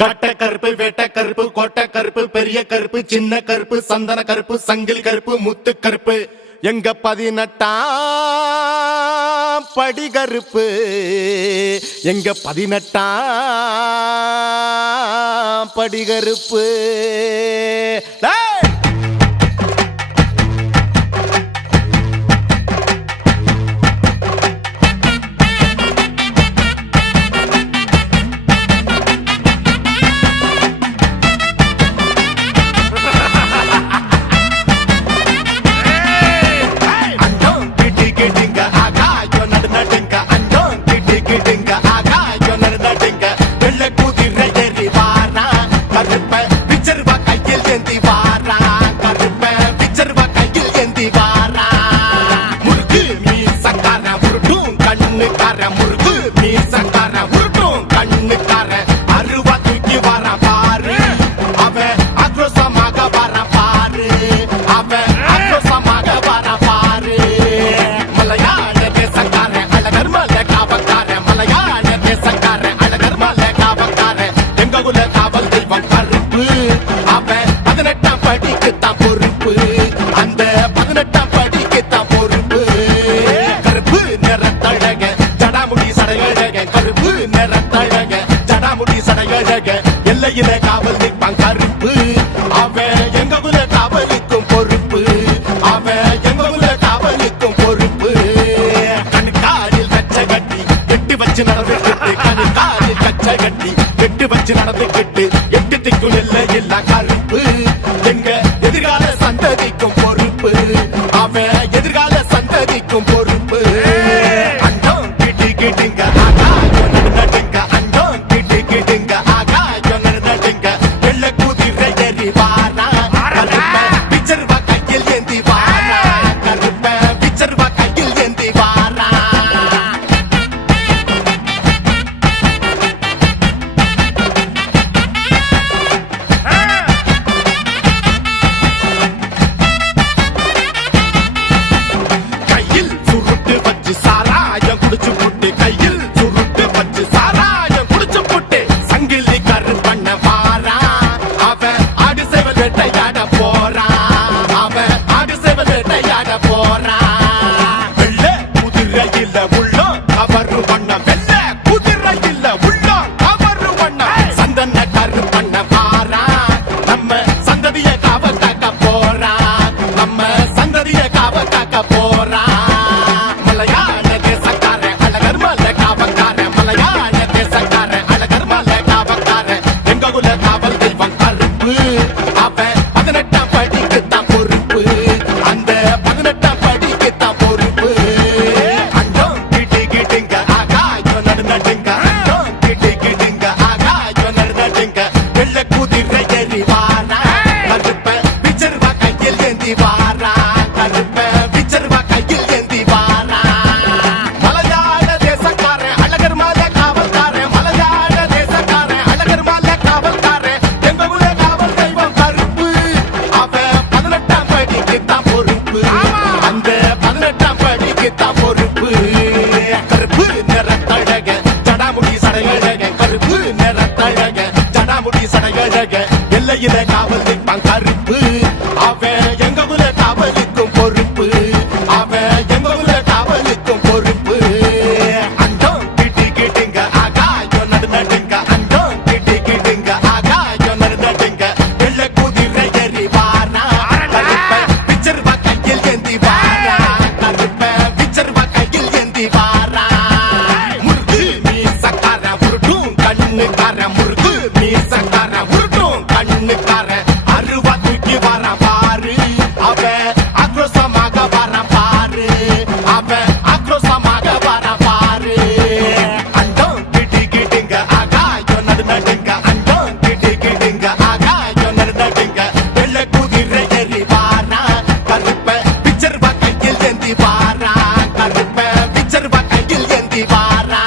கட்ட கருப்பு, வேட்ட கருப்பு, கோட்டை கருப்பு, பெரிய கருப்பு, சின்ன கருப்பு, சந்தன கருப்பு, சங்கிலி கருப்பு, முத்து கருப்பு, எங்க 18ஆம் படி கருப்பு, எங்க 18ஆம் படி கருப்பு. எல்லையில காவல் நிற்பான் கருப்பு, அவன் எங்க குல காவலுக்கும் பொறுப்பு, அவன் எங்க குல காவலுக்கும் பொறுப்பு. கணுக்காலில் கச்சை கட்டி எட்டு வச்சு நடந்துக்கிட்டு, கணுக்காலில் கச்சை கட்டி எட்டு வச்சு நடந்துக்கிட்டு, எட்டு திக்கும் எல்லையில்லா கருப்பு, எங்க எதிர்கால சந்ததிக்கும் பொறுப்பு, அவன் எதிர்கால சந்ததிக்கும் பொறுப்பு. அண்டம் கிட்டி கிட்டுங்க ஆகாயம் நடுங்க, அண்டம் கிட்டி கிட்டுங்க ஆகாயம் நடுங்க, வெள்ள குதிரை ஏறி வாரா கருப்ப, பிச்சர்வா கையில் ஏந்தி வாரா கருப்ப, பிச்சர்வா கையில் ஏந்தி வாரா. கையில் சுருட்டு வச்சு சாராயம் குடிச்சு போட்டு, கையில் சுருட்டு வச்சு சாராயம் குடிச்சு போட்டு, சங்கிலி கருப்பண்ண வாரா, அவன் ஆடு சேவல் வேட்டையாட போறா, அவன் ஆடு சேவல் வேட்டையாட போறா. வெள்ள குதிரையில உள்ளம் கவரு பண்ண, வெள்ள குதிரையில உள்ளம் கவரு பண்ண, சந்தன கருப்பண்ண வாரா, நம்ம சந்ததிய காவ காக்க போறா, நம்ம சந்ததிய காவ காக்க போறா. மலையாள தேசக்கார அழகர் மலை காவக்கார, மலையாள தேசக்கார அழகர் மலை காவக்கார, எங்க குல காவல் தெய்வம் கருப்பு, அவன் 18ஆம் படிக்குத்தான் பொறுப்பு, அந்த 18ஆம் படிக்குத்தான் பொறுப்பு. அண்டம் கிட்டி கிட்டுங்க ஆகாயம் நடுங்க, அண்டம் கிட்டி கிட்டுங்க ஆகாயம் நடுங்க, வெள்ள குதிரை ஏறி வாரா கருப்ப, பிச்சர்வா கையில் ஏந்தி வாரா கருப்ப, பிச்சர்வா கையில் ஏந்தி வாரா. மலையாள தேசக்கார அழகர் மலை காவல்கார, மலையாள தேசக்கார அழகர் மலை காவல்கார, எங்க குல காவல் தெய்வம் கருப்பு, அவன் 18ஆம் படிக்குத்தான் பொறுப்பு, அந்த 18ஆம் படிக்குத்தான் பொறுப்பு. கருப்பு நிறத்தழக ஜடாமுடி சடையழக, கருப்பு நிறத்தழக ஜடாமுடி சடையழக, எல்லையில காவல் நிற்பான் கருப்பு, அவன் எங்க குல காவலுக்கும் பொறுப்பு, அவன் எங்க குல காவலுக்கும் பொறுப்பு. அண்டம் கிட்டி கிட்டுங்க ஆகாயம் நடுங்க, அண்டம் கிட்டி கிட்டுங்க ஆகாயம் நடுங்க, வெள்ள குதிரை ஏறி வாரா கருப்ப, பிச்சர்வா கையில் ஏந்தி வாரா கருப்ப, பிச்சர்வா கையில் ஏந்தி வாரா. முருகு மீசக்கார உருட்டும் கண்ணுக்கார, முருகு மீசக்கார உருட்டும் கண்ணுக்கார, அருவா தூக்கி வாரா பாரு, அவன் ஆக்ரோஷமாக வாரா பாரு, அவன் ஆக்ரோஷமாக வாரா பாரு. அண்டம் கிட்டி கிட்டுங்க ஆகாயம் நடுங்க, அண்டம் கிட்டி கிட்டுங்க ஆகாயம் நடுங்க, வெள்ள குதிரை ஏறி வாரா கருப்ப, பிச்சர்வா கையில் ஏந்தி வாரா கருப்ப, பிச்சர்வா கையில் ஏந்தி வாரா.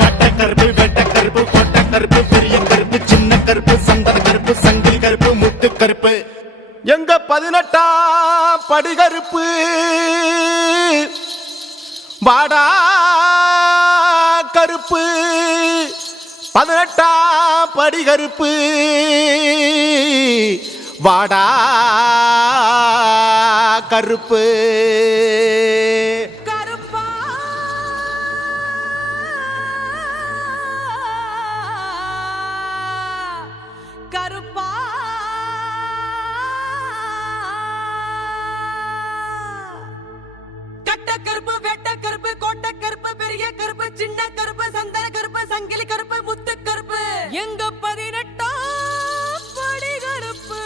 கட்ட கருப்பு, வெட்ட கருப்பு, கோட்டை கருப்பு, பெரிய கருப்பு, சின்ன கருப்பு, சந்தன கருப்பு, சங்கிலி கருப்பு, முத்து கருப்பு, எங்க 18ஆம் படி கருப்பு, வாடா கருப்பு, 18ஆம் வாடி கருப்பு வாடா கருப்பு கருப்பா கட்ட கருப்பு வெட்ட கருப்பு கோட்டை கருப்பு பெரிய கருப்பு சின்ன கருப்பு சந்தன கருப்பு சங்கிலி கருப்பு முத்து கருப்பு எங்க 18ஆம் படி கருப்பு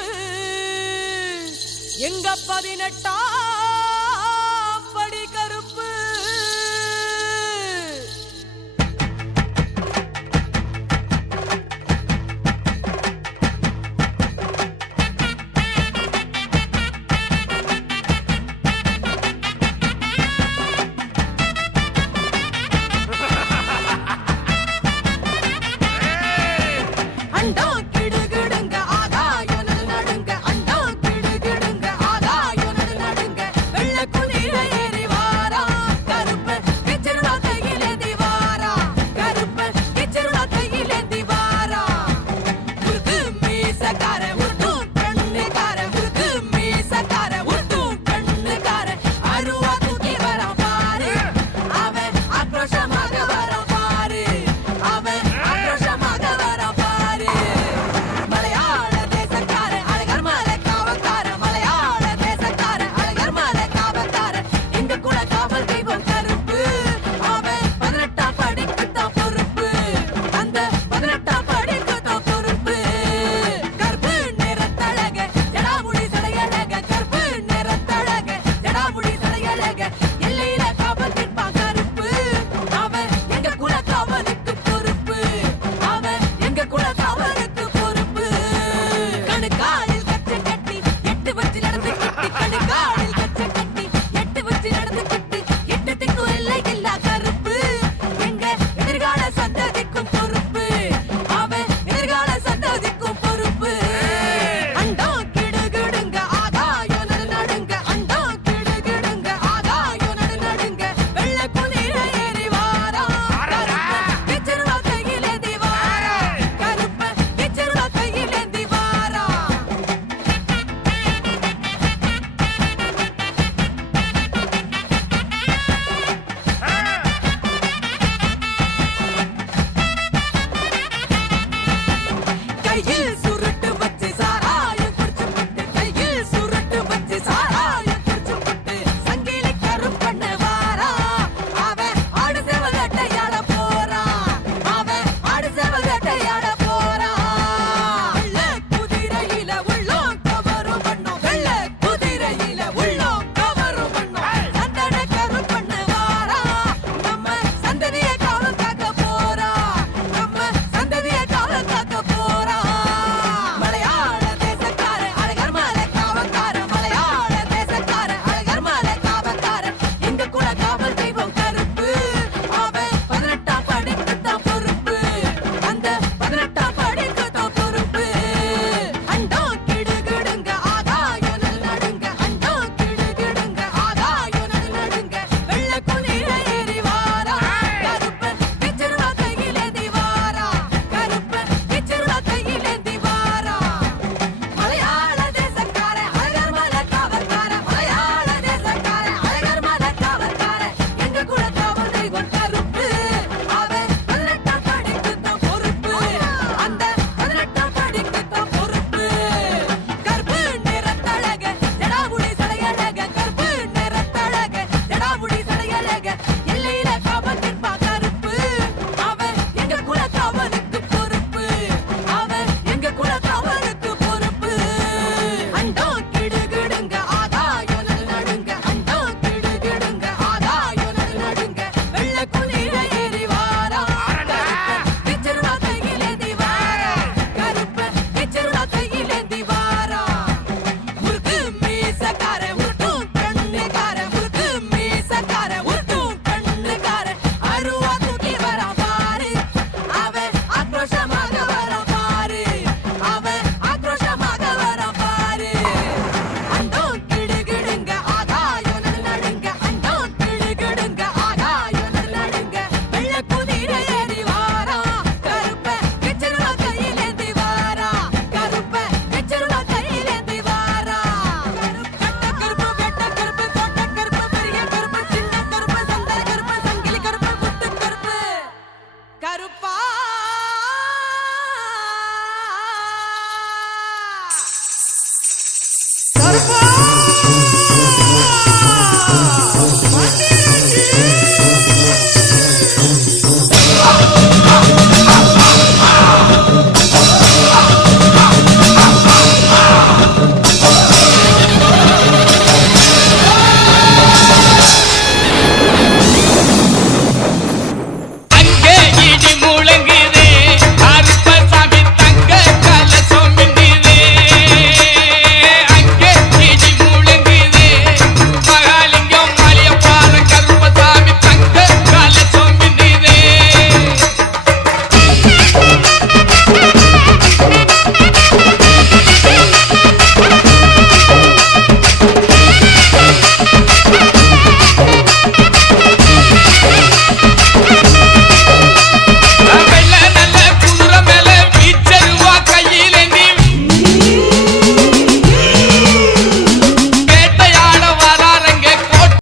எங்க 18ஆம்